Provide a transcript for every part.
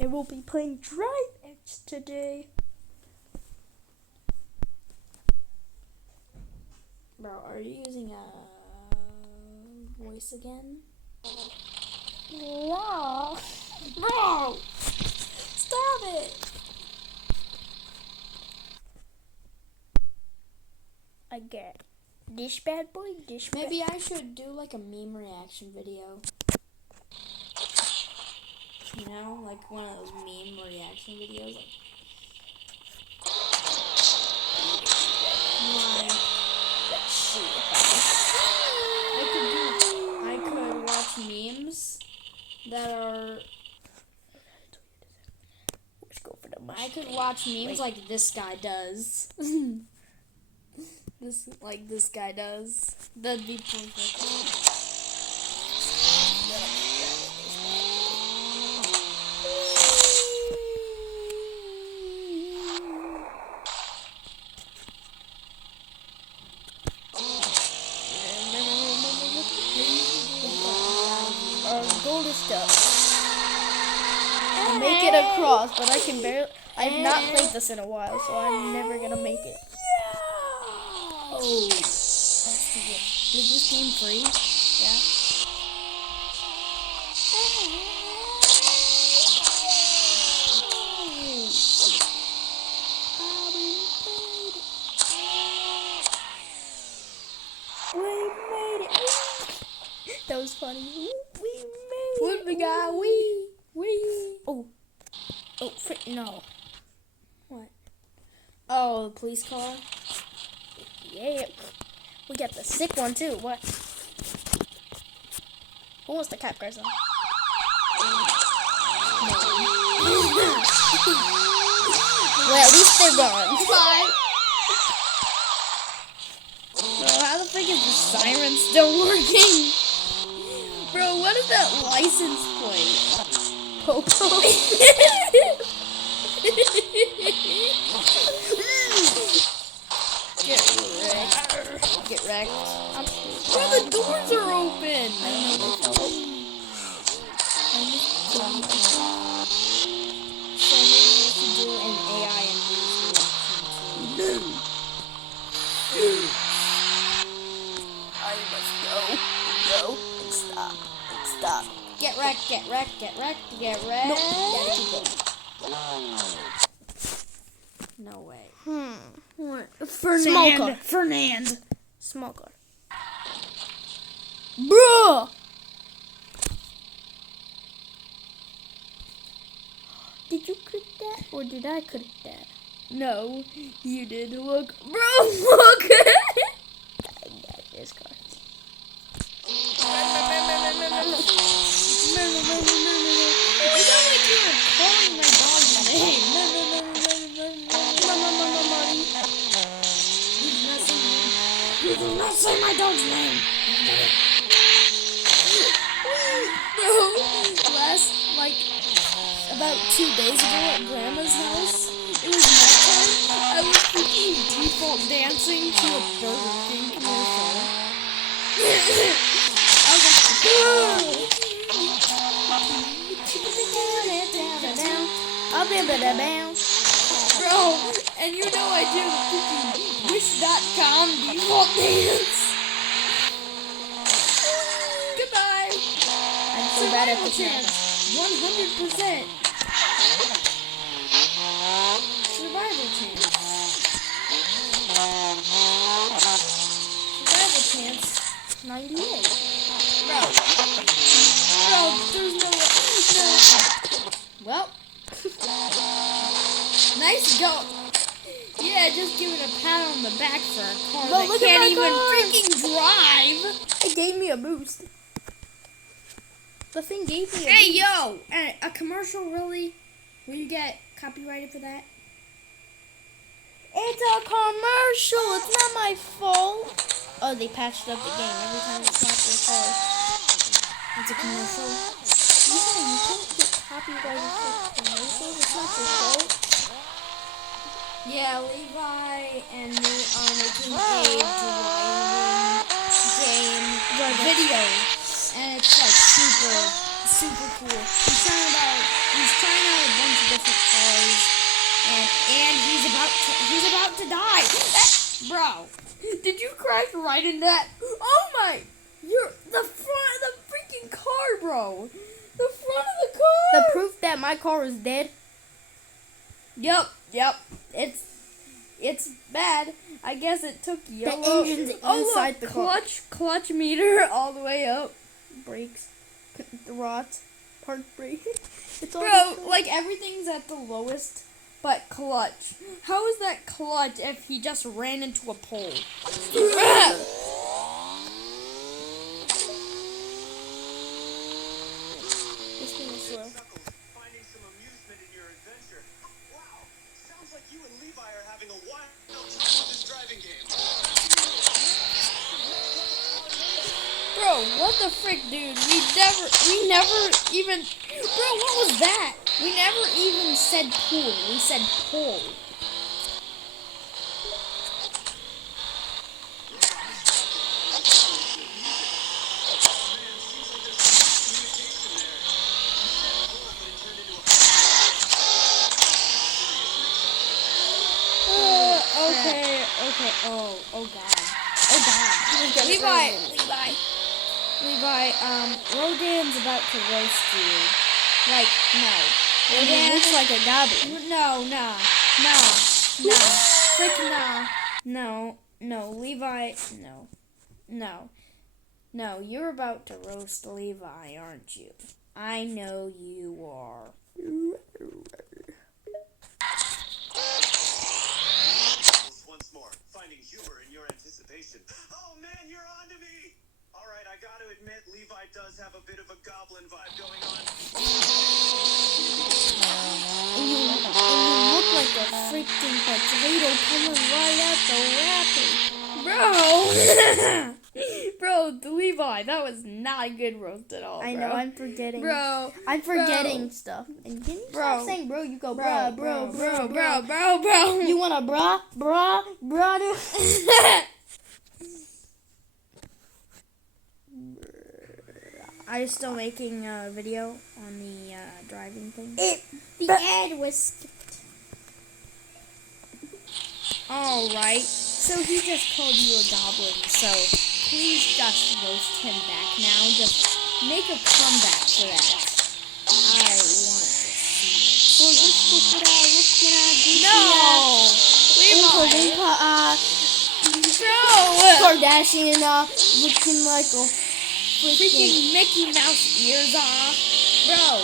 and we'll be playing Drivex today. Bro, are you using a voice again? No. Bro! Stop it! I get this bad boy, this Maybe I should do like a meme reaction video. You know, like one of those meme reaction videos. Like, Let's see I could watch memes that are. Let's go for the mush. I could watch memes like this guy does. This guy does. That'd be perfect. Gold is stuff. I'll make it across, but I can barely. I have not played this in a while, so I'm never gonna make it. Oh, that's too good. Is this game free? Yeah. We made it. That was funny. We made With it. the guy, we. Oh, frick, no. What? Oh, the police car. Yeah. We got the sick one too. What? Who wants the cop car song? Well, at least they're gone. Bye. Bro, how the frick is the siren still working? Bro, what is that license plate? Popo. Get wrecked. Bro, the doors are open. I know they fell open. So maybe we should do an AI and news reaction too. I must go, and stop, Get wrecked, get wrecked, get wrecked, get wrecked. Nope, gotta keep going. No way. What? Fernand. Small car. Fernand. Small car. Bruh! Did you click that, or did I click that? No, you did. Look. Bro, look! I got this car. It sounded like you were calling my dog's name. You do not say my dog's name. Bro, about 2 days ago at Grandma's house, it was nighttime. I was freaking default dancing to a Burger King commercial. I was like, bro, and you know I did a freaking Wish.com default dance. Goodbye. I'm so bad at the chance. 100%. Survival chance. Survival chance 98. Bro, there's no way. Well, nice go. Yeah, just give it a pat on the back for a car But that look at can't my even car. freaking drive. It gave me a boost. The thing gave me a Hey, boost. yo, a commercial really? Will you get copyrighted for that? It's a commercial. It's not my fault. Oh, they patched up the game every time it's not your car. It's a commercial. Yeah, you can't get copyrighted for commercials. It's not your fault. Yeah, Levi and me are making a driving game video, and it's like super cool. He's trying out a different cars, and he's about to die. Bro, did you crash right in that? Oh my! You're the front of the freaking car, bro. The front of the car. The proof that my car is dead. Yep. It's bad. I guess it took yellow. The engine's inside the car. Clutch meter all the way up. Brakes, the rods, park brake. It's all Bro, like everything's at the lowest, but clutch. How is that clutch if he just ran into a pole? This thing is slow. Finding some amusement in your adventure. Wow, sounds like you and Levi are having a wild time with this driving game. Bro, what the frick, dude? We never even. Bro, what was that? We never even said pool. We said pole. Okay. Oh God. Levi, Rodan's about to roast you. Like, no. And he looks like a goblin. Frick no, Levi, no, you're about to roast Levi, aren't you? I know you are. Once more, finding humor in your anticipation. Oh man, you're on to me! Alright, I gotta admit, Levi does have a bit of a goblin vibe going on. And you look like a freaking potato coming right out the wrapper. Bro, Levi, that was not a good roast at all, bro. I know, I'm forgetting. Bro, I'm forgetting stuff. And can you stop saying bro? You go bro. You You want a bra, dude? Are you still making a video on the driving thing? The ad was skipped. Alright, so he just called you a goblin, so please just roast him back now. Just make a comeback for that. I want to see it. Kardashian looking like a Freaking Mickey Mouse ears off. Bro,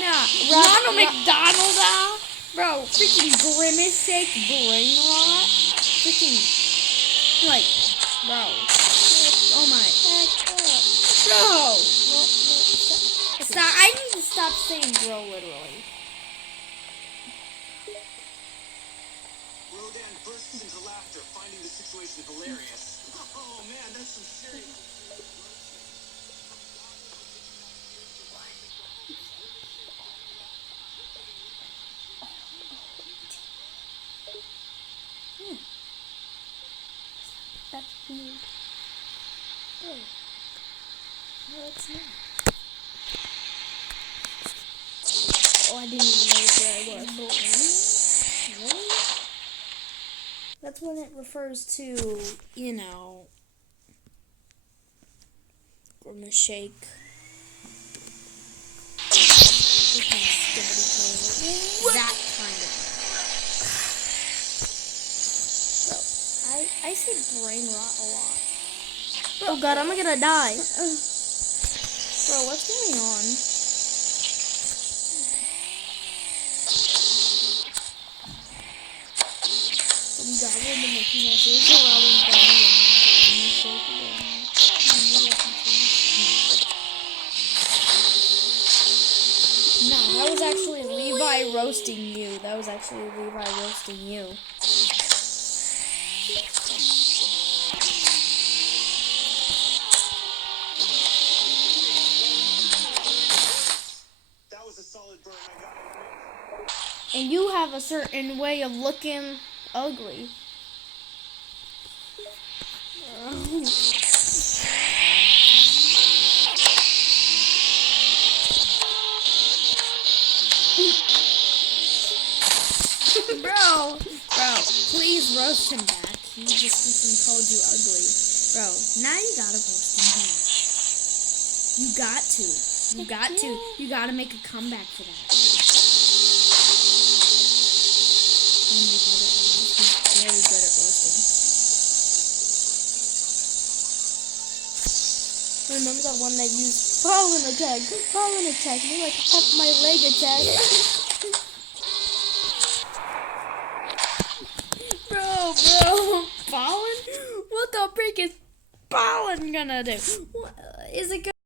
nah. Rob- Ronald McDonald off. Bro, freaking Grimace Shake brain rot. Freaking, like, bro. Oh my. Bro. Stop. I need to stop saying bro literally. Rodan bursts into laughter, finding the situation hilarious. Oh man, that's some serious... That's weird. Oh. No, it's not. Oh, I didn't even notice where I was. Really? That's when it refers to, You know, Grimace Shake. That kind of. I say brain rot a lot. oh god, I'm gonna die. Bro, what's going on? Some goblin to make me happy. So I was dying No, that was actually Levi roasting you. That was a solid burn, I gotta admit. And you have a certain way of looking ugly. Bro, please roast him back. He just freaking called you ugly. Bro, now you gotta roast him back. You got to. You gotta make a comeback for that. Oh my god, he's very good at roasting. Remember that one that used pollen attack, me like off my leg attack. Bro, pollen? What the freak is pollen gonna do? What, is it gonna